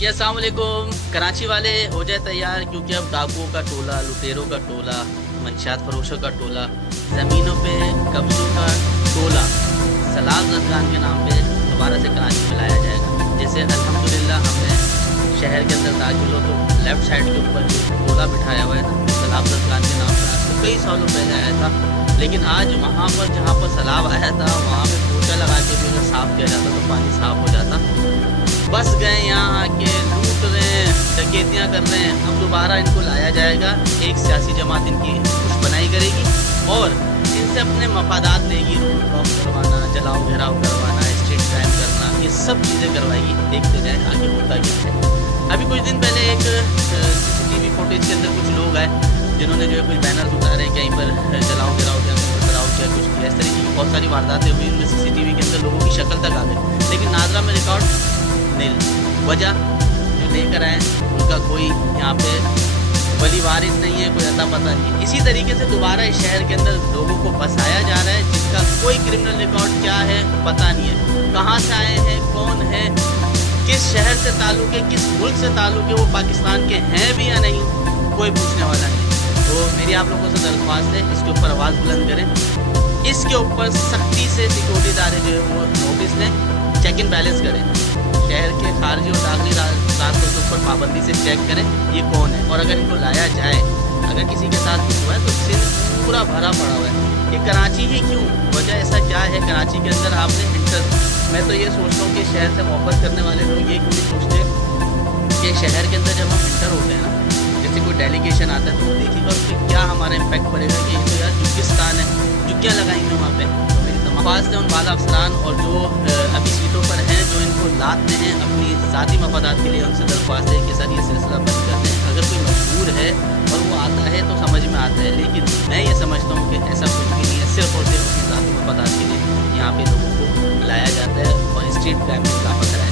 जी अस्सलाम वालेकुम। कराची वाले हो जाए तैयार, क्योंकि अब डाकुओं का टोला, लुटेरों का टोला, मंशियात फरोशों का टोला, ज़मीनों पे कब्ज़ों का टोला सलाल ज़रगान के नाम पे दोबारा से कराची में लाया जाएगा। जैसे अल्हम्दुलिल्लाह हमने शहर के अंदर दाखिल हो तो लेफ़्ट साइड के ऊपर जो टोला बिठाया हुआ है ना, सलाल ज़रगान के नाम पर तो कई सालों पहले आया था। लेकिन आज वहाँ पर जहाँ पर सैलाब आया था वहाँ पे पोछा लगा के भी अगर साफ़ किया जाता तो पानी साफ़ हो जाता। बस गए यहाँ आके लूट रहे हैं, डकैतियाँ कर रहे हैं। अब दोबारा इनको लाया जाएगा, एक सियासी जमात इनकी कुछ बनाई करेगी और इनसे अपने मफादात लेगी। रोड ब्लॉक करवाना, जलाओ घेराव करवाना, स्ट्रीट क्राइम करना, ये सब चीज़ें करवाएगी। देखते जाए आगे होता क्या है। अभी कुछ दिन पहले एक CCTV फुटेज के अंदर कुछ लोग आए जिन्होंने जो है कुछ बैनर्स उतारे, कहीं पर जलाओ घेराव किया, कराओ किया, कुछ किया। इस तरीके की बहुत सारी वारदातें हुई, उनमें CCTV के अंदर लोगों की शक्ल तक आ गई, लेकिन नादरा में रिकॉर्ड नहीं। वजह जो लेकर आए उनका कोई यहाँ पे वली वारिस नहीं है, कोई अता पता नहीं है। इसी तरीके से दोबारा इस शहर के अंदर लोगों को फंसाया जा रहा है जिसका कोई क्रिमिनल रिकॉर्ड क्या है पता नहीं है, कहाँ से आए हैं, कौन है, किस शहर से ताल्लुक़ है, किस मुल्क से ताल्लुक़ है, वो पाकिस्तान के हैं भी या नहीं, कोई पूछने वाला नहीं। तो मेरी आप लोगों से दरख्वास्त है, इसके ऊपर आवाज़ बुलंद करें, इसके ऊपर सख्ती से सिक्योरिटी इदारे जो है वो नोटिस लें, चेक इन बैलेंस करें, शहर के खारजी और दाखिली रास्तों के ऊपर पाबंदी से चेक करें ये कौन है। और अगर इनको लाया जाए, अगर किसी के साथ कुछ हुआ है तो सिंध पूरा भरा पड़ा हुआ है। ये कराची ही क्यों, वजह ऐसा क्या है कराची के अंदर आपने इंटर, मैं तो ये सोचता हूँ कि शहर से मोहब्बत करने वाले लोग ये क्यों नहीं सोचते कि शहर के अंदर जब हम इंटर होते हैं ना, जैसे कोई डेलीगेशन आता है तो वो देखिएगा उस पर क्या हमारा इम्पैक्ट पड़ेगा कि ये तो यार जुग्गिस्तान है, जुग्गियाँ लगाएंगे वहाँ पे। तो मेरी तमाम से उन बाला अफसरान और जो अभी सीटों पर हैं, जो इनको लाते हैं अपनी ज़ाती मफादात के लिए, उनसे दरख्वास्त है कि सर ये सिलसिला बंद कर दें। अगर कोई मजबूर है और वो आता है तो समझ में आता है, लेकिन मैं ये समझता हूँ कि ऐसा कुछ भी नहीं है। सिर्फ और सिर्फ अपनी ज़ाती मफादात के लिए यहाँ पे लोगों को लाया जाता है और स्ट्रीट क्राइम में इजाफा कराया